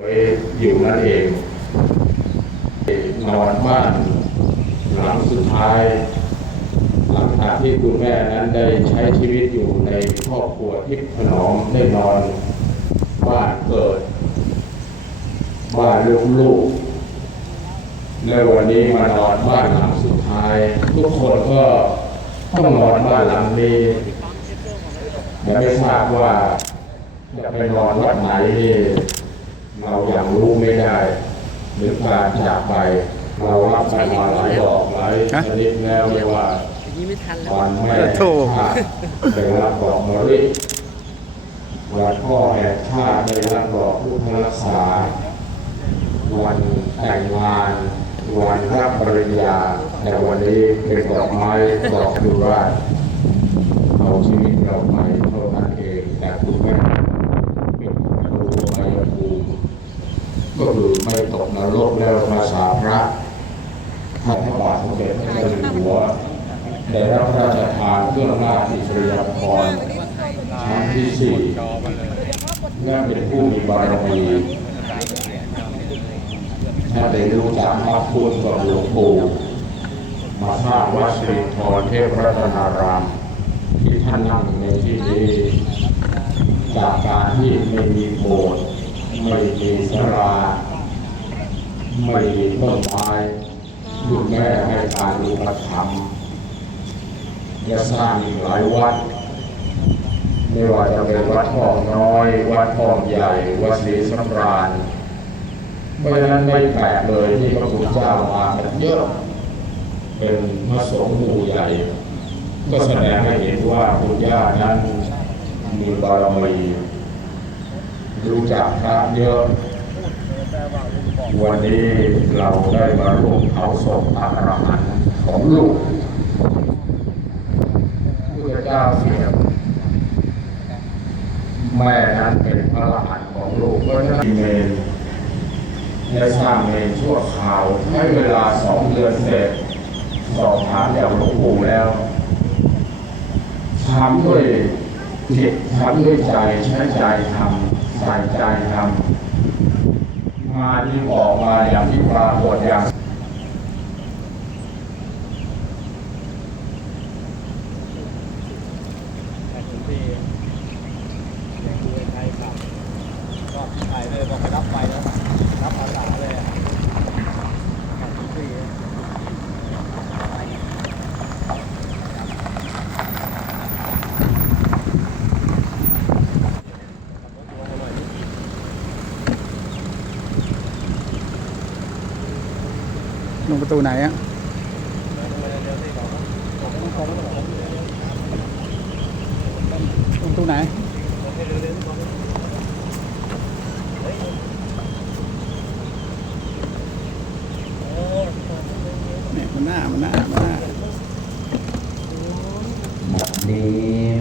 ไว้อยู่นั่นเองนอนบ้านหลังสุดท้าย หลังจากที่คุณแม่นั้นได้ใช้ชีวิตอยู่ในครอบครัวที่ขนอมได้นอนบ้านเกิด บ้านลูกๆและวันนี้มานอนบ้านหลังสุดท้าย ทุกคนก็ต้องนอนบ้านหลังนี้ยังไม่ทราบว่าจะไปนอนวัดไหนนี่ เรายังรู้ไม่ได้หรือการจากไป เรารับกันมาหลายดอกหลายชนิดแล้วเรียกว่าอย่างนี้ไม่ทันแล้ววันแม่โถ่ชาติได้รับดอกมะลิวันพ่อแห่งชาติได้รับดอกพุทธรักษา วันแต่งงาน วันรับปริญญาแต่วันนี้เป็นดอกไม้ดอกดูราชเอาชีวิตเราไปเท่านั้นเองแต่คุณแม่เป็นประตูไอยภูมิ ก็คือไม่ตกนรกแล้วภาษาพระท่านพระบาทสมเด็จพระเจ้าอยู่หัวได้รับพระราชทานเครื่องราชอิสริยาภรณ์ชั้นที่สี่และเป็นผู้มีบารมีถ้าได้รู้จักพระคุณกับหลวงปู่มาสร้างวัดสิรินทรเทพรัตนาราม ที่ท่านนั่งในที่นี้จากการที่ไม่มีโบสถ์ ไม่มีศาลาไม่มีต้นไม้คุณแม่ให้การอุปถัมภ์และสร้างอีกหลายวัดไม่ว่าจะเป็นวัดทองน้อย วัดทองใหญ่ วัดศรีสำราญเพราะฉะนั้นไม่แปลกเลยที่พระพุทธเจ้ามากันเยอะเป็นพระสงฆ์หมู่ใหญ่ ก็แสดงให้เห็นว่าคุณย่านั้นมีบารมี รู้จักพระเยอะ วันนี้เราได้มาร่วมเผาศพพระอรหันต์ของลูกพระเจ้าเสียบแม่นั้นเป็นพระอรหันต์ของลูกเพราะฉะนั้นเมนได้สร้างเมนชั่วคราวใช้เวลาสองเดือนเสร็จสอบถามจากหลวงปู่แล้วทำด้วยจิตทำด้วยใจใช้ใจทำ ใส่ใจทำงานที่ออกมาอย่างที่ปรากฏอย่าง แต่ถึงที่ยังดูไทยครับก็ถ่ายเลยบอกไปรับไปแล้วรับอาสาเลยแต่ถึงที่ ลงประ ตูไหนอะประตูไหนเนี่ยมันหน้ามันหน้ามันหน้านี้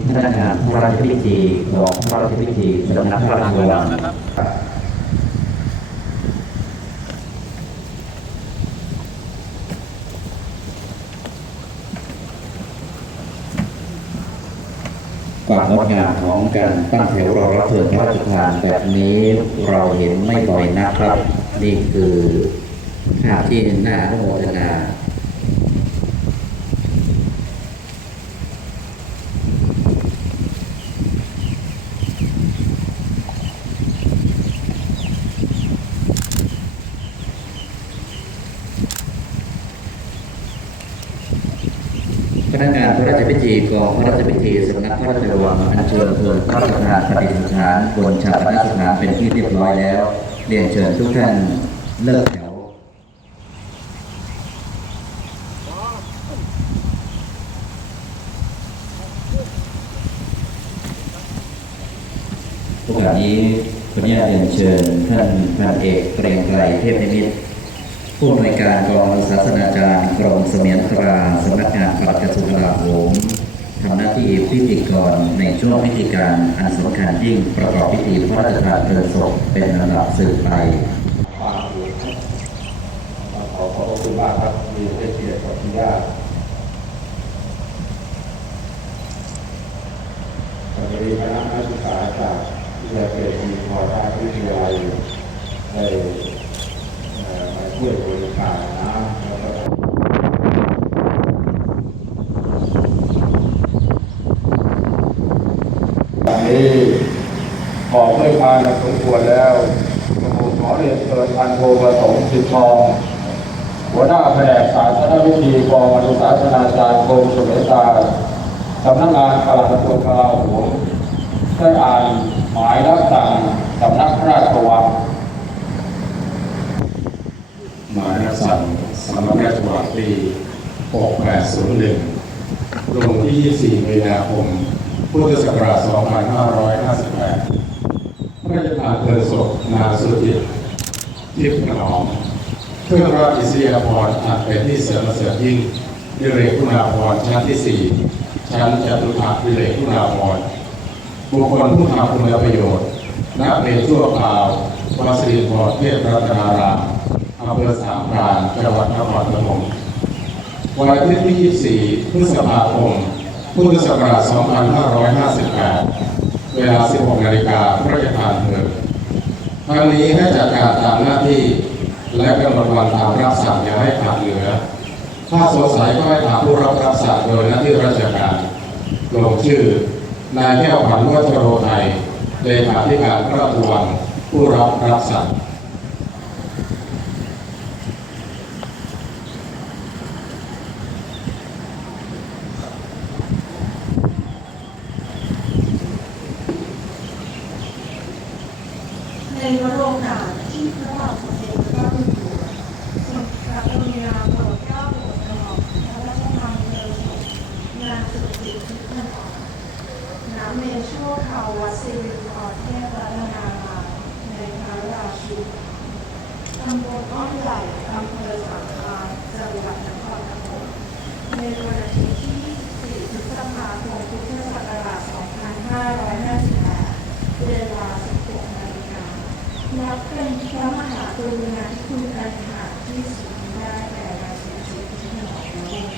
พนักงานพระราชพิธีของพระราชพิธีสำนักพระราชวังความงดงามของ การตั้งแถวรอรับเพลิงพระราชทานแบบนี้เราเห็นไม่บ่อยนะครับ นี่คือภาพที่น่าอนุโมทนา นักงานพระราชพิธีกองพระราชพิธีสำนักพระราชวังอัญเชิญเพลิงพระราชทานปฏิสถานบนชาปนสถานเป็นที่เรียบร้อยแล้วเรียนเชิญทุกท่านเลิกแถวโอกาสนี้ขออนุญาตเรียนเชิญท่านพันเอกเกรงไกรเทพนิมิตร ผู้อำนวยการกองศาสนาจารย์กรมเสมียนตราสำนักงานปลัดกระทรวงกลาโหมทำหน้าที่พิธีกรในช่วงพิธีการอันสำคัญยิ่งประกอบพิธีพระราชทานเพลิงศพเป็นลำดับสืบไปความรู้ขอขอบคุณมากครับมีให้เกียรติกับคุณย่าสวัสดีคณะนักศึกษาจากวิทยาเขตมีพอราชวิทยาลัยได้เอ่อมาช่วยบริการนะแล้วก็ตอนนี้ บอกด้วยกาสมควรแล้วผมขอเรียนเชิญพันโทประสงค์สิทอง หัวหน้าแผนกศาสนวิธีกองอนุศาสนาจารย์กรมสุริตาสำนักงานปลัดกระทรวงกลาโหมได้อ่านหมายรับสั่งสำนักพระราชวังหมายรับสั่งสำนักราชวังปี6801ลงที่ 24 มีนาคม พุทธศักราช 2558 พระราชทานเพลิศพนาสุจิตทิพย์นอมเครื่อราชอิสริยาภรณ์อันเป็นที่เสริมเสริมยิ่งดิเรกุณาภรณ์ชั้นที่4ชั้นจตุถาดิเรกุณาภรณ์บุคคลผู้ทำคุณประโยชน์นักเรียนชั่วคราววัดสิริพรเทพรัตนารามอำเภอสามพรานจังหวัดนครปฐมวันอาทิตย์ที่ 24 พฤษภาคม พุทธศักราช 2558 เวลา 16 นาฬิกาพระราชทานเพลิงทางนี้ให้จัดการตามหน้าที่และกำหนดวันตามรับสั่งอย่าให้ขาดเหลือ ถ้าสงสัยก็ให้ถามผู้รับรับสั่งโดยหน้าที่ราชการ ลงชื่อนายแก้วขวัญวัชโรไทยเลขาธิการพระราชวังผู้รับรับสั่ง ในวโรกาสที่พระบาทสมเด็จพระเจ้าอยู่หัวทรงพระกรุณาโปรดเกล้าโปรดกระหม่อมพระราชทานเพลิงศพนางสุจิตทิพย์ถนอมน้ำเมนชั่วคราววัดสิริพรเทพรัตนารามในพระราชูตำบลอ้อมใหญ่อำเภอสังขารจังหวัดนครปฐมในวันอาทิตย์ที่ 24 พฤษภาคมพุทธศักราช 2558 เวลา 16 นาฬิกา นับเป็นพระมหากรุณาธิคุณอันหาที่สุดได้แก่นายสุจิตที่ถนอมและวงศ์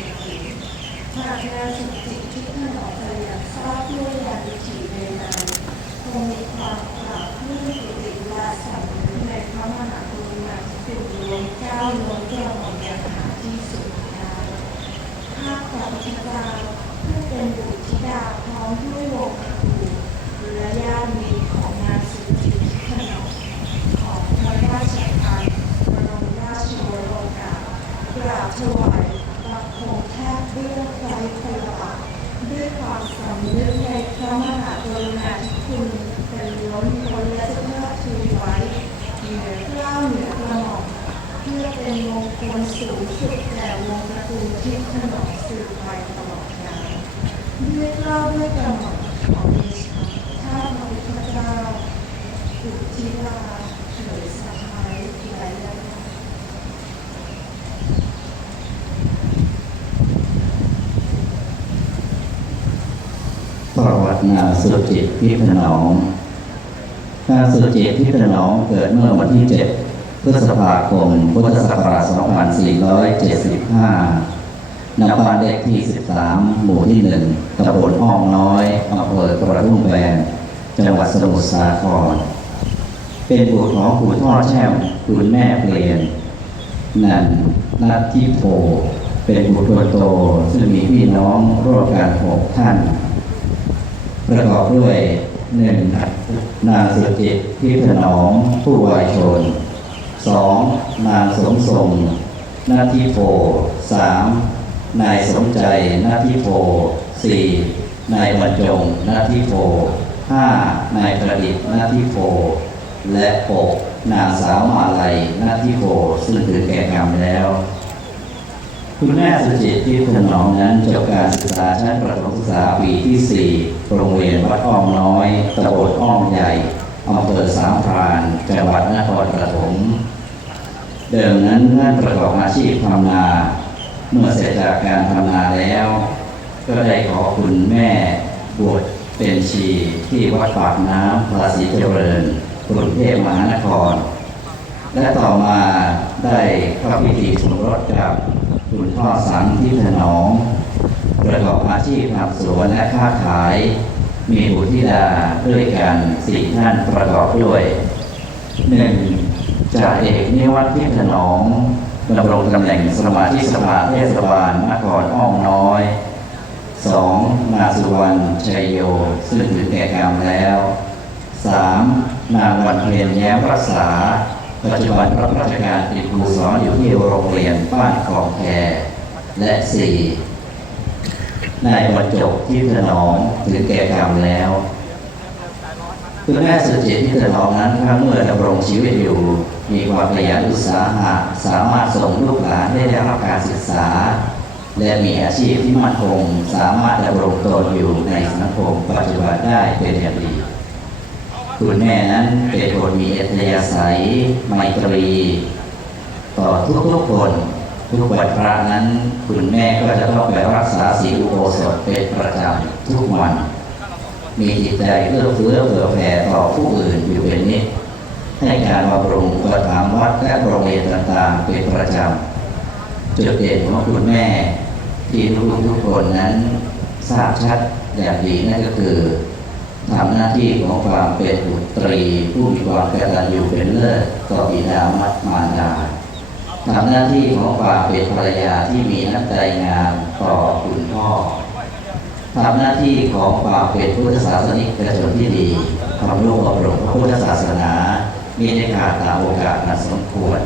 หากนายสุจิตที่ถนอมจะยังทราบด้วยยาวิถีใดๆคงมีความปราบปลื้มปิติและสำนึกในพระมหากรุณาธิคุณล้วนเก้าวล้วนกระหม่อยังหาที่สุดได้ข้าพระพุทธเจ้าผู้เป็นบุตรธิดาพร้อมด้วยวงศ์ครูและญาติมิตรของนางสุจิตขนมของพระราชทานบรม ราชโอรสากกราบถวายบังคมแทบเบื้องไตรพระบาทด้วยความสำนึกในพระมหากรุณาธิคุณเป็นล้นพ้นและจะเทิดทูนไว้เหนือเกล้าวเหนือกระหม่อมเพื่อเป็นมงคลสูงสุดแก่วงตระกูลที่ขนมสืบไปตลอดกาลด้วยเกล้าด้วยกระหม่อมของดิฉันข้าพระพุทธเจ้าอุทิลาเฉลยสะพายและยาติประวัตินางสุจิตทิพย์ถนอมนางสุจิตทิพย์ถนอมเกิดเมื่อวันที่ 7 พฤษภาคม พุทธศักราช 2475 ณ บ้านเลขที่ 13 หมู่ที่ 1ตำบลอ้อมน้อยอำเภอกระทุ่มแบน จังหวัดสมุทรสาคร เป็นบุตรของปู่อแช่มคุณแม่เปลี่ยน นันนัททิโพเป็นบุตรโตซึ่งมีพี่น้องร่วมกันหกท่าน ประกอบด้วยหนึ่งนางสุจิตทิพย์ถนอมผู้วายชนสองนางสมทรงนาทิโพสามนายสมใจนาทิโพสี่นายบรรจงนาทิโพห้านายประดิษฐ์นาทิโพและหกนางสาวมาลัยนาทิโพซึ่งถือแก่กรรมแล้ว คุณแม่สุจิตที่ถนอมนั้นจบการศึกษาชั้นประถมศึกษาปีที่ 4 โรงเรียนวัดอ้อมน้อยตำบลอ้อมใหญ่อำเภอสามพรานจังหวัดนครปฐมเดิมนั้นท่านประกอบอาชีพทำนา เมื่อเสร็จจากการทำนาแล้ว ก็ได้ขอคุณแม่บวชเป็นชีที่วัดปากน้ำภาษีเจริญกรุงเทพมหานคร และต่อมาได้เข้าพิธีสมรสกับ คุณพ่อสังที่ถนอมประกอบอาชีพทำสวนและค้าขาย มีบุตรธิดาด้วยกันสี่ท่านประกอบด้วยหนึ่งจ่าเอกนิวัฒน์พิถนอมดำรงตำแหน่งสมาชิกสภาเทศบาลนครอ้อมน้อยสองนาสุวรรณชัยโย ซึ่งถึงแก่กรรมแล้วสามนางวันเพ็ญแย้มรักษา ปัจจุบันรับราชการเป็นครูสอนอยู่ที่โรงเรียนบ้านคลองแคและสี่นายบรรจบที่ถนอมถึงแก่กรรมแล้ว คุณแม่สุจิตที่ถนอมนั้นครั้งเมื่อดำรงชีวิตอยู่ มีความขยันอุตสาหะสามารถส่งลูกหลานให้ได้รับการศึกษา และมีอาชีพที่มั่นคงสามารถดำรงตนอยู่ในสังคมปัจจุบันได้เป็นอย่างดี คุณแม่นั้นเป็นคนมีเอัธยาศัยไมตรี ต่อทุกๆคน ทุกวันพระนั้น คุณแม่ก็จะต้องไปรักษาศีลอุโบสถเป็นประจำทุกวัน มีจิตใจเอื้อเฟื้อเผื่อแผ่ต่อผู้อื่นอยู่เป็นนิดให้การบำรุงประถามวัดและโรงเรียนต่างๆเป็นประจำจุดเด่นของคุณแม่ที่ลูกทุกคนนั้นทราบชัดอย่างดีนั่นก็คือ ทำหน้าที่ของความเป็นบุตรี ผู้มีความกตัญญูเป็นเลิศต่อบิดามารดาทำหน้าที่ของความเป็นภรรยาที่มีน้ำใจงามต่อคุณพ่อทำหน้าที่ของความเป็นพุทธศาสนิกชนที่ดีความรู้อบรมพระพุทธศาสนา มีในการตามโอกาสนั้นสมควร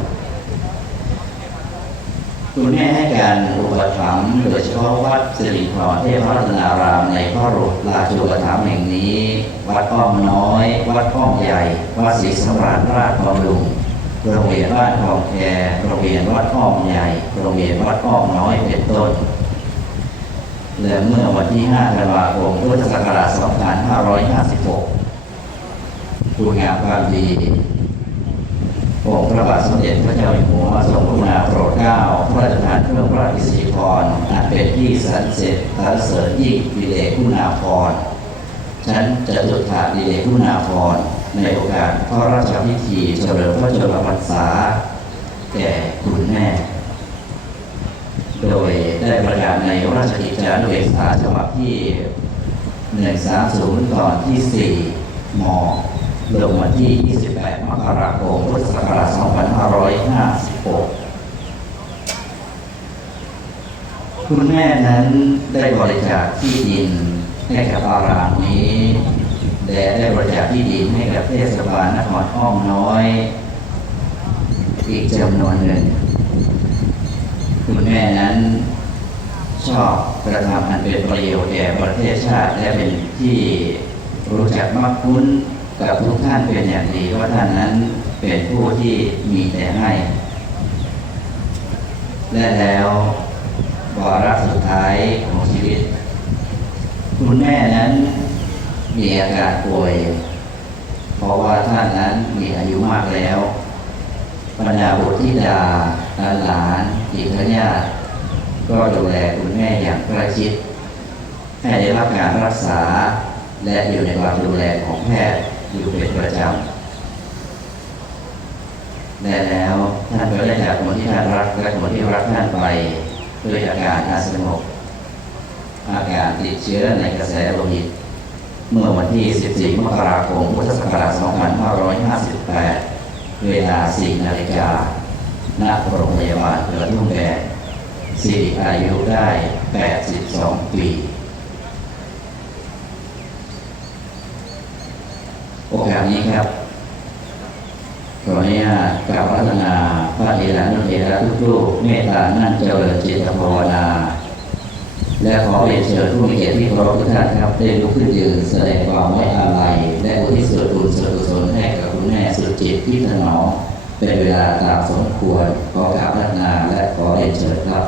คุณแม่ให้การอุปถัมภ์โดยเฉพาะวัดสิริพรเทพรัตนารามในพระรุราชูปถัมภ์แห่งนี้ วัดอ้อมน้อย วัดอ้อมใหญ่ วัดศรีสำราญราชบำรุงโรงเรียนบ้านคลองแคโรงเรียนวัดอ้อมใหญ่ โรงเรียนวัดอ้อมน้อยเป็นต้นและเมื่อวันที่ 5 ธันวาคม พุทธศักราช 2556ผู้งามความดี องค์พระบาทสมเด็จพระเจ้าอยู่หัวทรงกรุณาโปรดเกล้าพระราชทานเครื่องพระราชสิริพรอันเป็นที่สรรเสริญสรรเสริญยิ่งดิเลกคุณาภรณ์ชั้นจตุถาดิเลกคุณาภรในโอกาสพระราชพิธีเฉลิมพระชนมพรรษา แก่คุณแม่ โดยได้ประกาศในราชกิจจานุเบกษาฉบับที่ 130ตอนที่ 4ม ลงวันที่ 28 มกราคม พุทธศักราช 2556 คุณแม่นั้นได้บริจาคที่ดินให้กับอารามนี้และได้บริจาคที่ดินให้กับเทศบาลนครอ้อมน้อย อีกจำนวนหนึ่ง คุณแม่นั้นชอบกระทำอันเป็นประโยชน์แก่ประเทศชาติและเป็นที่รู้จักมักคุ้น กับทุกท่านเป็นอย่างดีว่าะท่านนั้นเป็นผู้ที่มีแต่ให้และแล้ววาระสุดท้ายของชีวิต คุณแม่นั้นมีอาการป่วย เพราะว่าท่านนั้นมีอายุมากแล้วบรรดาบุตรธิดาหลานอีกทั้ญาติก็ดูแลคุณแม่อย่างใกล้ชิดให้ได้รับการรักษาและอยู่ในความดูแลของแพทย์ อยู่เป็นประจำและแล้วท่านก็ได้จากคนที่ท่านรักและคนที่รักท่านไปด้วยอาการอาสงบอาการติดเชื้อในกระแสโลหิต เมื่อวันที่ 14 มกราคม พุทธศักราช 2558 เวลา 4 นาฬิกาณโรงพยาบาลเกระทุ่มแบนสิริอายุได้ 82 ปี โอกาสนี้ครับขออนุญาตกล่าวพัฒนาพระเถระนุเถระทุกรูปเมตตานั่นเจริญจิตภาวนา และขอเรียนเชิญผู้มีเกียรติที่เคารพทุกท่านครับได้ลุกขึ้นยืนแสดงความไว้อาลัยและอุทิศส่วนบุญส่วนกุศลให้กับคุณแม่สุจิตพิถนอมเป็นเวลาตามสมควรขอกราบพัฒนาและขอเรียนเชิญครับ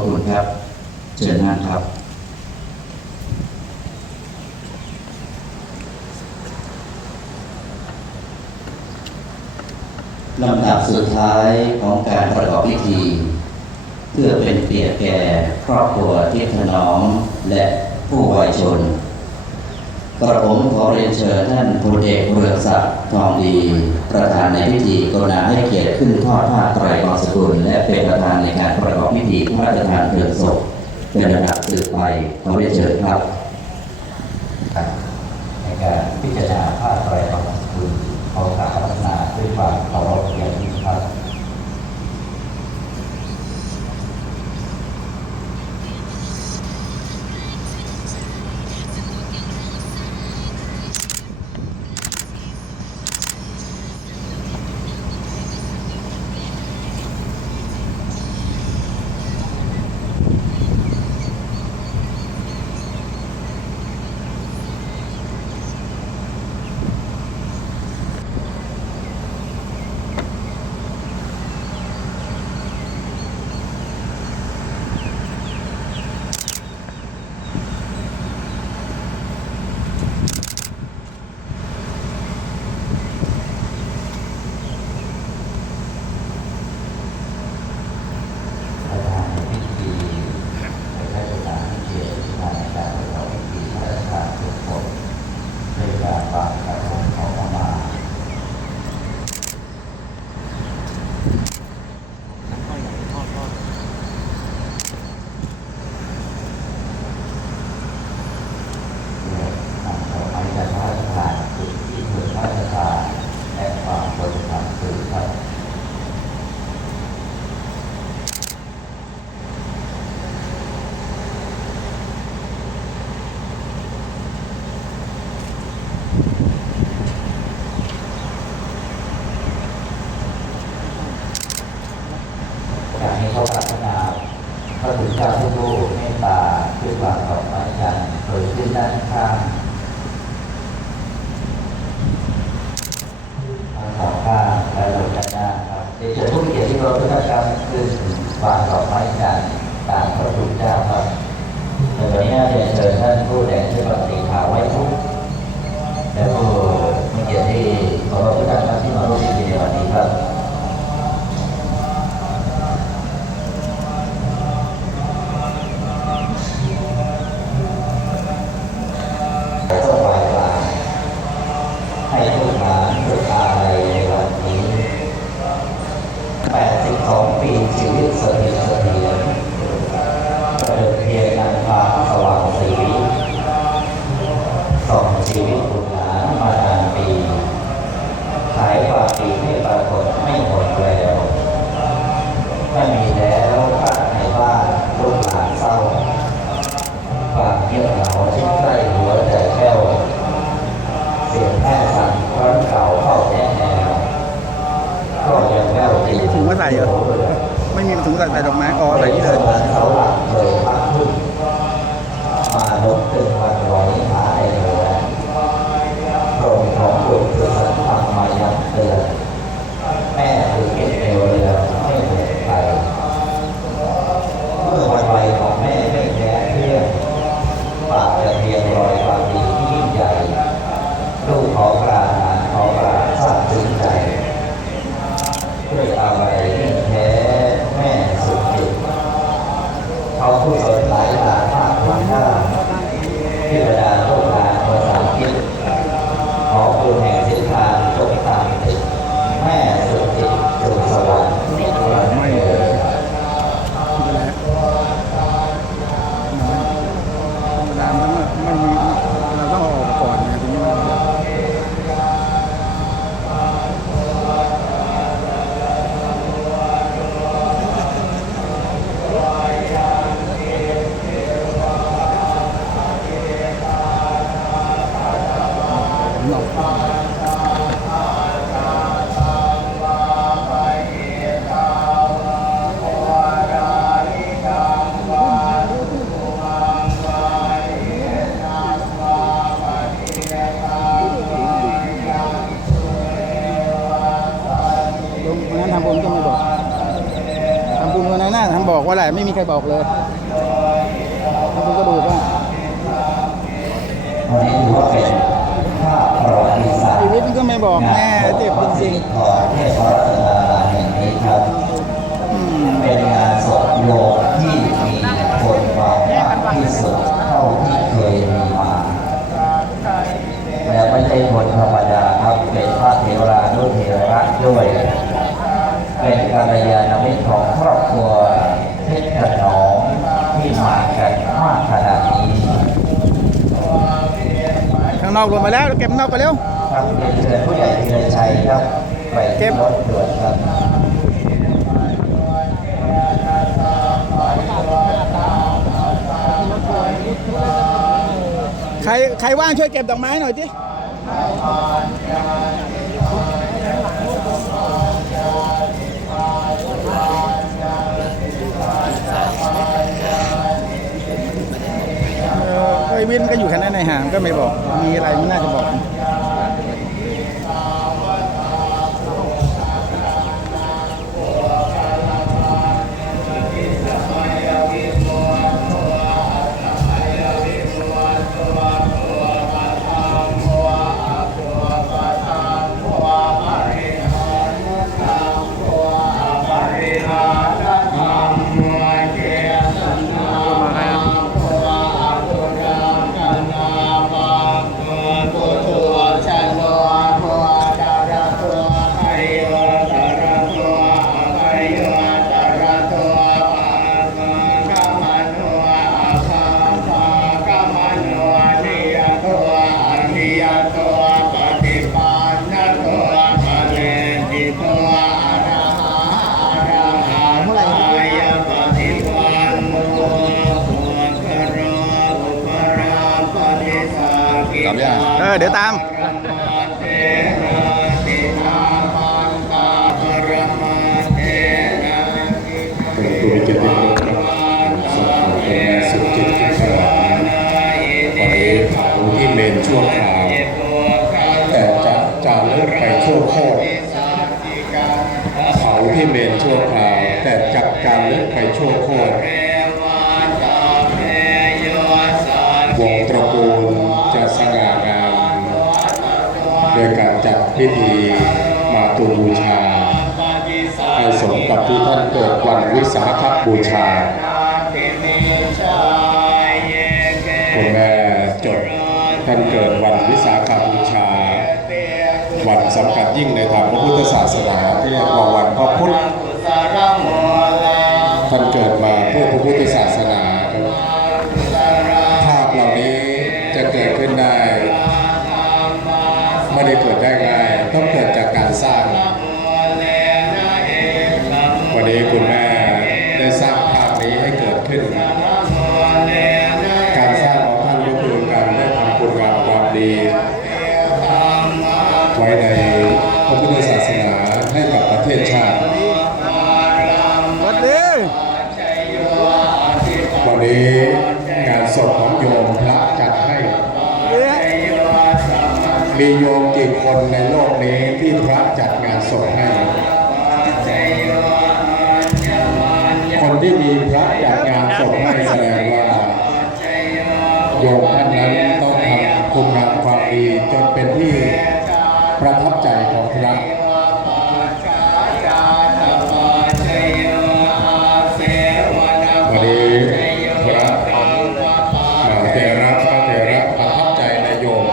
ระคุณครับเจริญงานครับ ลำดับสุดท้ายของการประกอบพิธี เพื่อเป็นเกียรติแก่ครอบครัวที่ถนอมและผู้วัยชน กระผมขอเรียนเชิญท่านพลเอกเรืองศักดิ์ทองดี ประธานในพิธีกรุณาให้เกียรติขึ้นทอดผ้าไตรกองสกุล และเป็นประธานในการประกอบพิธีพระราชทานเพลิงศพเป็นระดับสืบไปขอเรียนเชิญครับในการพิจารณาผ้าไตรบาง para ไม่มีถุงใส่ใส่ดอกไม้อ๋อใส่นี่เลย วันนี้ถือว่าเป็นภาพประวัติศาสตร์ชีวิตมันก็ไม่บอกแน่เจ็บจริงของเทพรัตนารามแห่งนี้ครับๆอืมเป็นงานศพโยมที่มีคนมามากที่สุดเท่าที่เคยมีมาและไม่ใช่คนธรรมดาครับเป็นพระเทวรานุเทระด้วยเป็นกัลยาณมิตรของครอบครัวเพชรขนอมที่มากันมากขนาดนี้ข้างนอกรวมไปแล้วเก็บข้างนอกไปเร็วครับเรียนเชิญผู้ใหญ่ธีรชัยครับไปเก็ที่บรถด่วนครับใครใครว่างช่วยเก็บดอกไม้หน่อยสิเออไอ้วินก็อยู่แค่นั้นใน ห่างก็ไม่บอก มีอะไรมันน่าจะบอก พิธีมาตูบูชาให้สมกับที่ท่านเกิดวันวิสาขบูชา คุณแม่จดท่านเกิดวันวิสาขบูชา วันสำคัญยิ่งในทางพระพุทธศาสนาที่เรียกว่าวันพระพุทธ ของพระวันนี้พระมหาเถระพระเถระประทับใจในโยม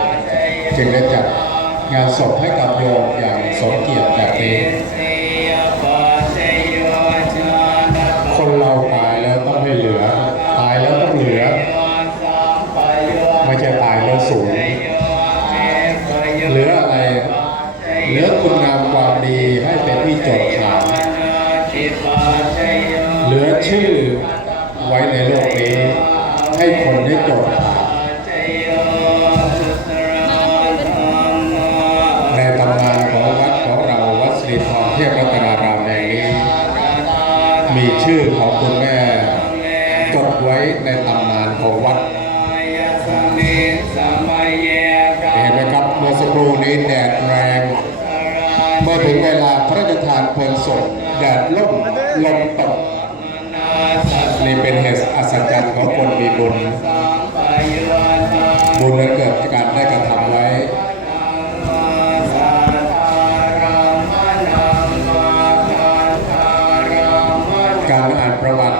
จึงได้จัดงานศพให้กับโยมอย่างสมเกียรติแบบนี้คนเราตายแล้วต้องไม่เหลือ ชื่อของคุณแม่ จดไว้ในตำนานของวัด เห็นไหมครับเมื่อสักครู่นี้แดดแรง เมื่อถึงเวลาพระราชทานเพลิงศพแดดล่มลมตกนี่เป็นเหตุอัศจรรย์ของคนมีบุญบุญนั้นเกิด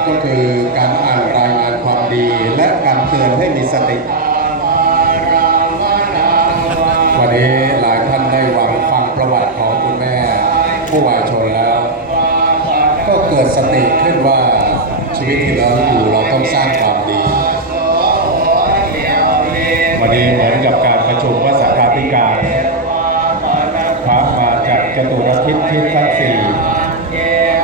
ก็คือการอ่านรายงานความดีและการเตือนให้มีสติ วันนี้หลายท่านได้หวังฟังประวัติของคุณแม่ผู้วายชนแล้ว ก็เกิดสติขึ้นว่าชีวิตที่เราอยู่เราต้องสร้างความดี วันนี้